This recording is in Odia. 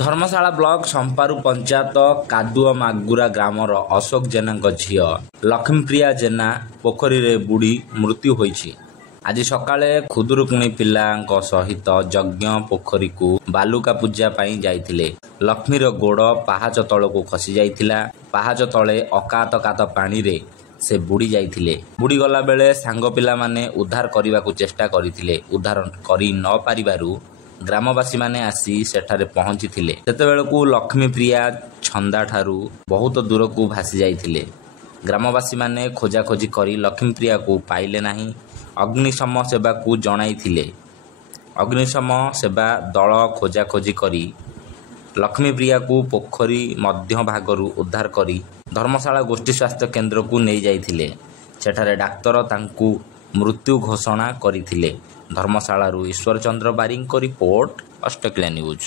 ଧର୍ମଶାଳା ବ୍ଲକ ସମ୍ପାରୁ ପଞ୍ଚାୟତ କାଦୁଅ ମାଗୁରା ଗ୍ରାମର ଅଶୋକ ଜେନାଙ୍କ ଝିଅ ଲକ୍ଷ୍ମୀପ୍ରିୟା ଜେନା ପୋଖରୀରେ ବୁଡ଼ି ମୃତ୍ୟୁ ହୋଇଛି। ଆଜି ସକାଳେ ଖୁଦୁରୁକୁଣୀ ପିଲାଙ୍କ ସହିତ ଯଜ୍ଞ ପୋଖରୀକୁ ବାଲୁକା ପୂଜା ପାଇଁ ଯାଇଥିଲେ। ଲକ୍ଷ୍ମୀର ଗୋଡ଼ ପାହାଚ ତଳକୁ ଖସି ଯାଇଥିଲା। ପାହାଚ ତଳେ ଅକାତ ପାଣିରେ ସେ ବୁଡ଼ି ଯାଇଥିଲେ। ବୁଡ଼ିଗଲା ବେଳେ ସାଙ୍ଗ ପିଲାମାନେ ଉଦ୍ଧାର କରିବାକୁ ଚେଷ୍ଟା କରିଥିଲେ। ଉଦ୍ଧାର କରି ନ ପାରିବାରୁ ଗ୍ରାମବାସୀମାନେ ଆସି ସେଠାରେ ପହଞ୍ଚିଥିଲେ। ସେତେବେଳକୁ ଲକ୍ଷ୍ମୀପ୍ରିୟା ଛନ୍ଦାଠାରୁ ବହୁତ ଦୂରକୁ ଭାସି ଯାଇଥିଲେ। ଗ୍ରାମବାସୀମାନେ ଖୋଜାଖୋଜି କରି ଲକ୍ଷ୍ମୀପ୍ରିୟାକୁ ପାଇଲେ ନାହିଁ। ଅଗ୍ନିଶମ ସେବାକୁ ଜଣାଇଥିଲେ। ଅଗ୍ନିଶମ ସେବା ଦଳ ଖୋଜାଖୋଜି କରି ଲକ୍ଷ୍ମୀପ୍ରିୟାକୁ ପୋଖରୀ ମଧ୍ୟଭାଗରୁ ଉଦ୍ଧାର କରି ଧର୍ମଶାଳା ଗୋଷ୍ଠୀ ସ୍ୱାସ୍ଥ୍ୟ କେନ୍ଦ୍ରକୁ ନେଇଯାଇଥିଲେ। ସେଠାରେ ଡାକ୍ତର ତାଙ୍କୁ ମୃତ୍ୟୁ ଘୋଷଣା କରିଥିଲେ। ଧର୍ମଶାଳାରୁ ଈଶ୍ୱର ଚନ୍ଦ୍ର ବାରିକଙ୍କ ରିପୋର୍ଟ, ଅଷ୍ଟକିଲା ନ୍ୟୁଜ୍।